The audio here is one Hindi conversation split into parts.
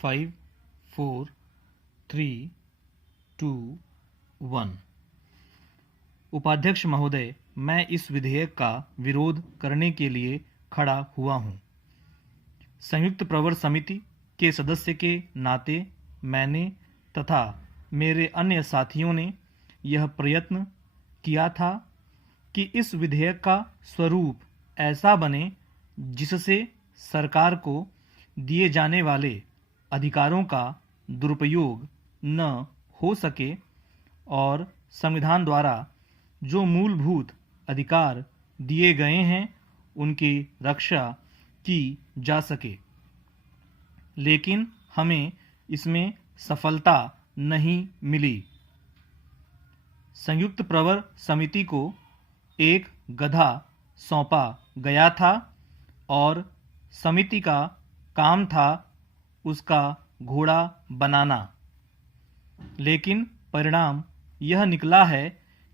5, 4, 3, 2, 1। उपाध्यक्ष महोदय, मैं इस विधेयक का विरोध करने के लिए खड़ा हुआ हूँ। संयुक्त प्रवर समिति के सदस्य के नाते मैंने तथा मेरे अन्य साथियों ने यह प्रयत्न किया था कि इस विधेयक का स्वरूप ऐसा बने जिससे सरकार को दिए जाने वाले अधिकारों का दुरुपयोग न हो सके और संविधान द्वारा जो मूलभूत अधिकार दिए गए हैं उनकी रक्षा की जा सके। लेकिन हमें इसमें सफलता नहीं मिली। संयुक्त प्रवर समिति को एक गधा सौंपा गया था और समिति का काम था उसका घोड़ा बनाना, लेकिन परिणाम यह निकला है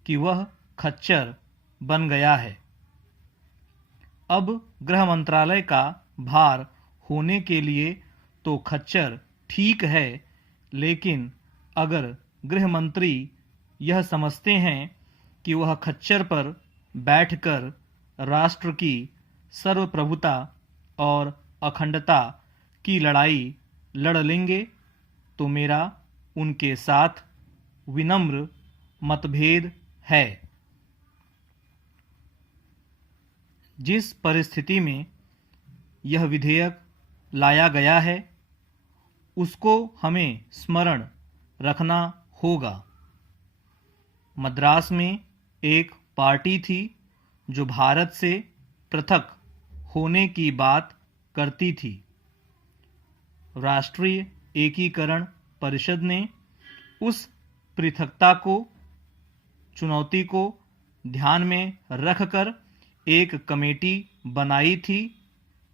कि वह खच्चर बन गया है। अब गृह मंत्रालय का भार होने के लिए तो खच्चर ठीक है, लेकिन अगर गृह मंत्री यह समझते हैं कि वह खच्चर पर बैठकर राष्ट्र की सर्वप्रभुता और अखंडता की लड़ाई लड़ लेंगे, तो मेरा उनके साथ विनम्र मतभेद है। जिस परिस्थिति में यह विधेयक लाया गया है उसको हमें स्मरण रखना होगा। मद्रास में एक पार्टी थी जो भारत से पृथक होने की बात करती थी। राष्ट्रीय एकीकरण परिषद ने उस पृथकता को चुनौती को ध्यान में रखकर एक कमेटी बनाई थी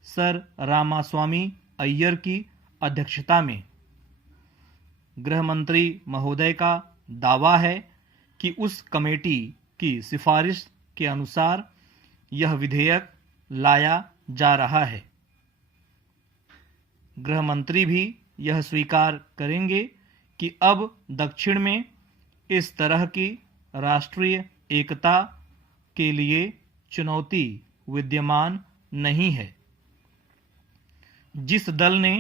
सर रामास्वामी अय्यर की अध्यक्षता में। गृह मंत्री महोदय का दावा है कि उस कमेटी की सिफारिश के अनुसार यह विधेयक लाया जा रहा है। गृह मंत्री भी यह स्वीकार करेंगे कि अब दक्षिण में इस तरह की राष्ट्रीय एकता के लिए चुनौती विद्यमान नहीं है। जिस दल ने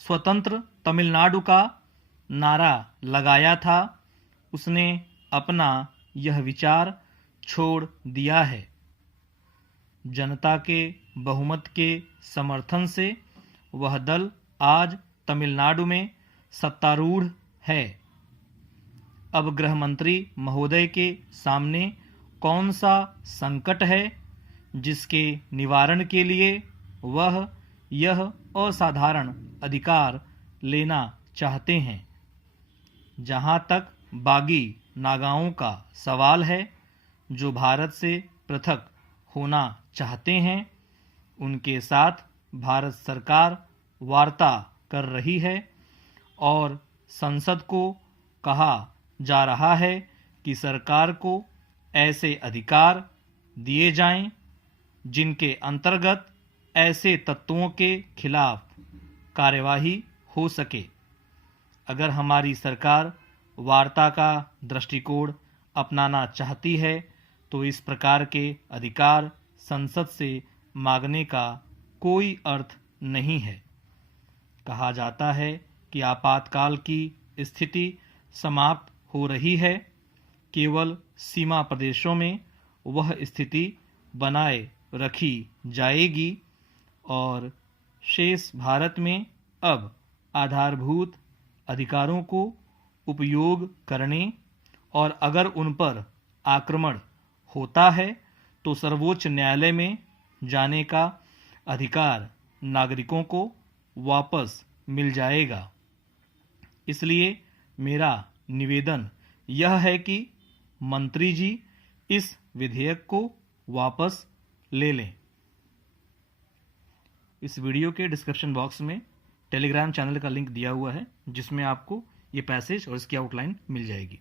स्वतंत्र तमिलनाडु का नारा लगाया था उसने अपना यह विचार छोड़ दिया है। जनता के बहुमत के समर्थन से वह दल आज तमिलनाडु में सत्तारूढ़ है। अब गृह मंत्री महोदय के सामने कौन सा संकट है जिसके निवारण के लिए वह यह असाधारण अधिकार लेना चाहते हैं। जहाँ तक बागी नागाओं का सवाल है जो भारत से पृथक होना चाहते हैं, उनके साथ भारत सरकार वार्ता कर रही है और संसद को कहा जा रहा है कि सरकार को ऐसे अधिकार दिए जाएं जिनके अंतर्गत ऐसे तत्वों के खिलाफ कार्यवाही हो सके। अगर हमारी सरकार वार्ता का दृष्टिकोण अपनाना चाहती है तो इस प्रकार के अधिकार संसद से मांगने का कोई अर्थ नहीं है। कहा जाता है कि आपातकाल की स्थिति समाप्त हो रही है। केवल सीमा प्रदेशों में वह स्थिति बनाए रखी जाएगी और शेष भारत में अब आधारभूत अधिकारों को उपयोग करने और अगर उन पर आक्रमण होता है तो सर्वोच्च न्यायालय में जाने का अधिकार नागरिकों को वापस मिल जाएगा। इसलिए मेरा निवेदन यह है कि मंत्री जी इस विधेयक को वापस ले लें। इस वीडियो के डिस्क्रिप्शन बॉक्स में टेलीग्राम चैनल का लिंक दिया हुआ है जिसमें आपको ये पैसेज और इसकी आउटलाइन मिल जाएगी।